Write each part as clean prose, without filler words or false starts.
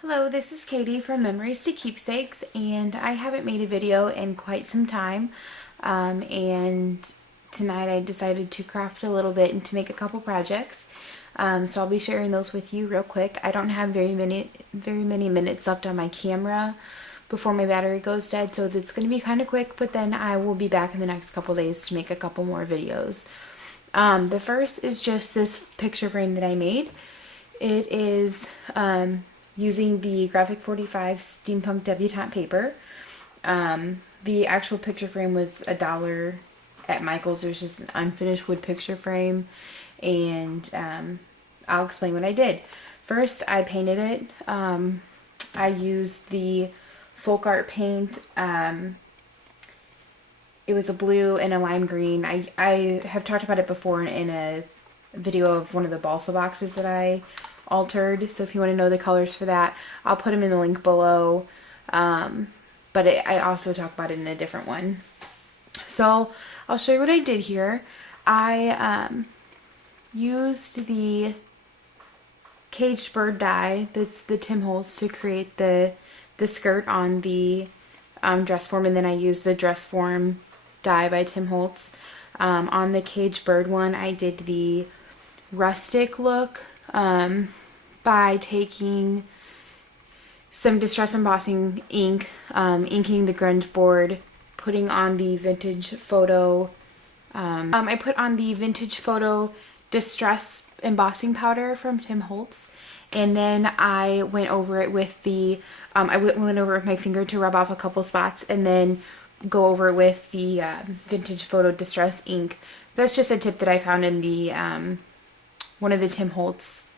Hello, this is Katie from Memories to Keepsakes, and I haven't made a video in quite some time, and tonight I decided to craft a little bit and to make a couple projects, so I'll be sharing those with you real quick. I don't have very many minutes left on my camera before my battery goes dead, so it's going to be kind of quick, but then I will be back in the next couple days to make a couple more videos. The first is just this picture frame that I made. It is using the Graphic 45 Steampunk Debutante paper. The actual picture frame was $1 at Michael's. There's just an unfinished wood picture frame, and I'll explain what I did. First, I painted it. I used the folk art paint. It was a blue and a lime green. I have talked about it before in a video of one of the balsa boxes that I altered, so if you want to know the colors for that, I'll put them in the link below, but I also talk about it in a different one. So I'll show you what I did here. I used the caged bird dye, that's the Tim Holtz, to create the skirt on the dress form, and then I used the dress form dye by Tim Holtz. On the caged bird one, I did the rustic look by taking some distress embossing ink, inking the grunge board, putting on the vintage photo. I put on the vintage photo distress embossing powder from Tim Holtz, and then I went over it with the went over it with my finger to rub off a couple spots, and then go over it with the vintage photo distress ink. That's just a tip that I found in the one of the Tim Holtz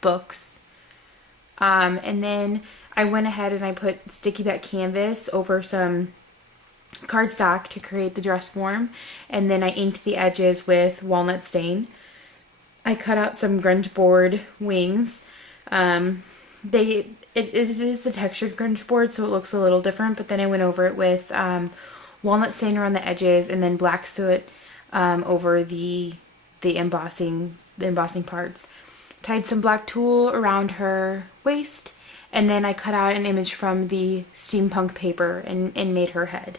books. And then I went ahead and I put sticky back canvas over some cardstock to create the dress form, and then I inked the edges with walnut stain. I cut out some grunge board wings. It is a textured grunge board, so it looks a little different, but then I went over it with walnut stain around the edges, and then black soot over the embossing parts. Tied some black tulle around her waist, and then I cut out an image from the steampunk paper and made her head.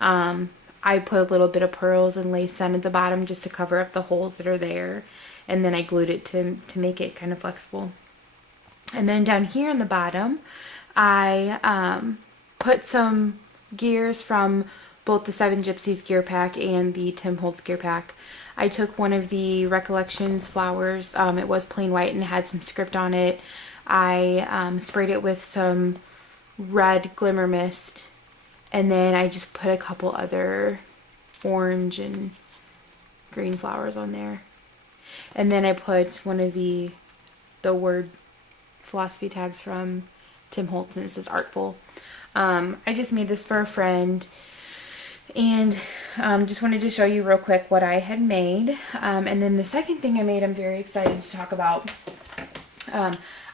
I put a little bit of pearls and lace on at the bottom just to cover up the holes that are there, and then I glued it to make it kind of flexible. And then down here in the bottom, I put some gears from both the Seven Gypsies gear pack and the Tim Holtz gear pack. I took one of the Recollections flowers. It was plain white and had some script on it. I sprayed it with some red glimmer mist, and then I just put a couple other orange and green flowers on there. And then I put one of the word philosophy tags from Tim Holtz, and it says artful. I just made this for a friend, and just wanted to show you real quick what I had made. And then the second thing I made, I'm very excited to talk about.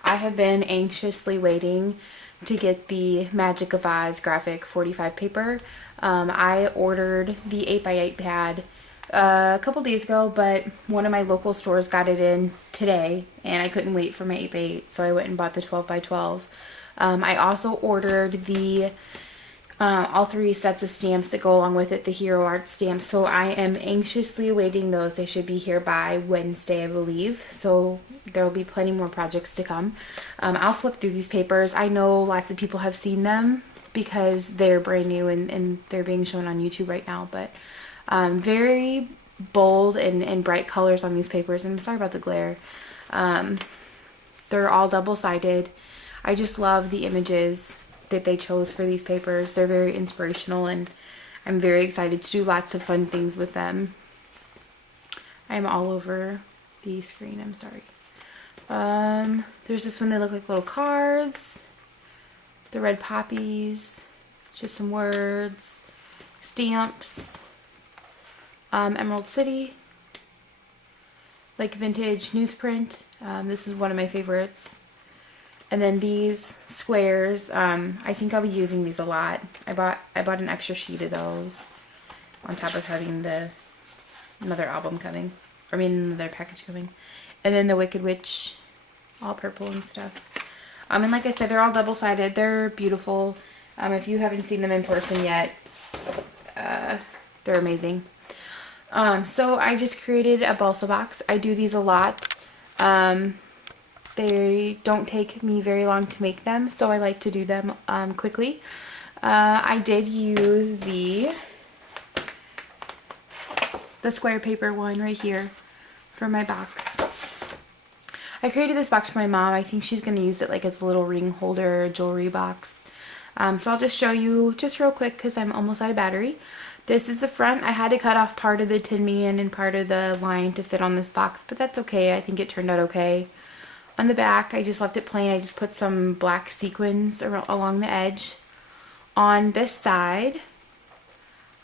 I have been anxiously waiting to get the Magic of Oz graphic 45 paper. I ordered the 8x8 pad a couple days ago, but one of my local stores got it in today, and I couldn't wait for my 8x8, so I went and bought the 12x12. I also ordered the all 3 sets of stamps that go along with it, the Hero Art stamps, so I am anxiously awaiting those. They should be here by Wednesday, I believe, so there will be plenty more projects to come. I'll flip through these papers. I know lots of people have seen them because they're brand new and they're being shown on YouTube right now, but very bold and bright colors on these papers, and I'm sorry about the glare. They're all double-sided. I just love the images that they chose for these papers. They're very inspirational, and I'm very excited to do lots of fun things with them. I'm all over the screen, I'm sorry. There's this one that look like little cards, the red poppies, just some words, stamps, Emerald City, like vintage newsprint. This is one of my favorites. And then these squares, I think I'll be using these a lot. I bought an extra sheet of those on top of having another album coming. Another package coming. And then the Wicked Witch, all purple and stuff. And like I said, they're all double-sided. They're beautiful. If you haven't seen them in person yet, they're amazing. So I just created a balsa box. I do these a lot. They don't take me very long to make them, so I like to do them quickly. I did use the square paper one right here for my box. I created this box for my mom. I think she's going to use it like as a little ring holder, jewelry box. So I'll just show you just real quick because I'm almost out of battery. This is the front. I had to cut off part of the tin man and part of the line to fit on this box, but that's okay. I think it turned out okay. On the back, I just left it plain. I just put some black sequins along the edge. On this side,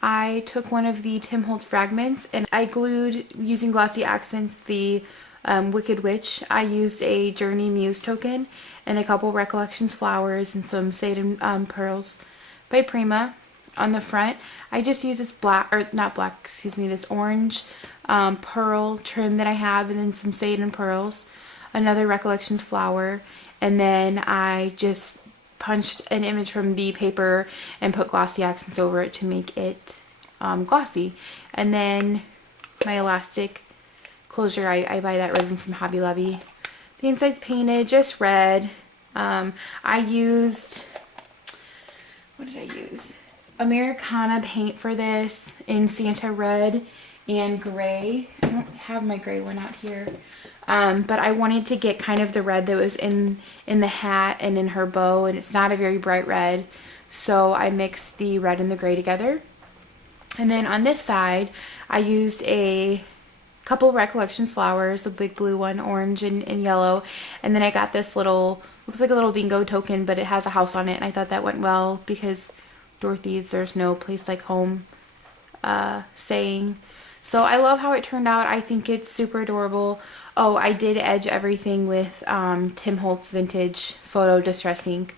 I took one of the Tim Holtz fragments and I glued, using glossy accents, the Wicked Witch. I used a Journey Muse token and a couple Recollections flowers and some Satan pearls by Prima. On the front, I just use this black, or not black, excuse me, this orange pearl trim that I have, and then some Satan pearls, another Recollections flower, and then I just punched an image from the paper and put glossy accents over it to make it glossy. And then my elastic closure, I buy that ribbon from Hobby Lobby. The inside's painted just red. I used, what did I use? Americana paint for this in Santa red and gray. I don't have my gray one out here. But I wanted to get kind of the red that was in the hat and in her bow, and it's not a very bright red, so I mixed the red and the gray together. And then on this side, I used a couple Recollections flowers, a big blue one, orange and yellow, and then I got this little, looks like a little bingo token, but it has a house on it, and I thought that went well because Dorothy's "There's No Place Like Home" saying. So I love how it turned out. I think it's super adorable. Oh, I did edge everything with Tim Holtz Vintage Photo Distress ink.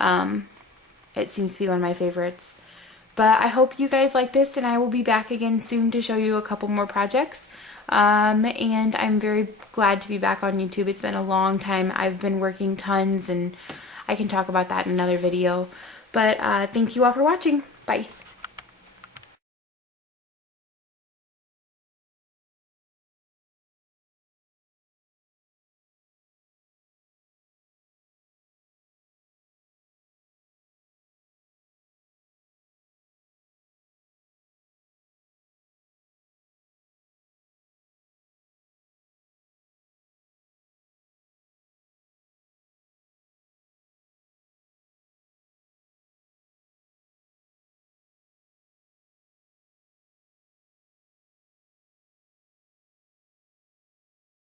It seems to be one of my favorites. But I hope you guys like this, and I will be back again soon to show you a couple more projects. And I'm very glad to be back on YouTube. It's been a long time. I've been working tons, and I can talk about that in another video. But thank you all for watching. Bye.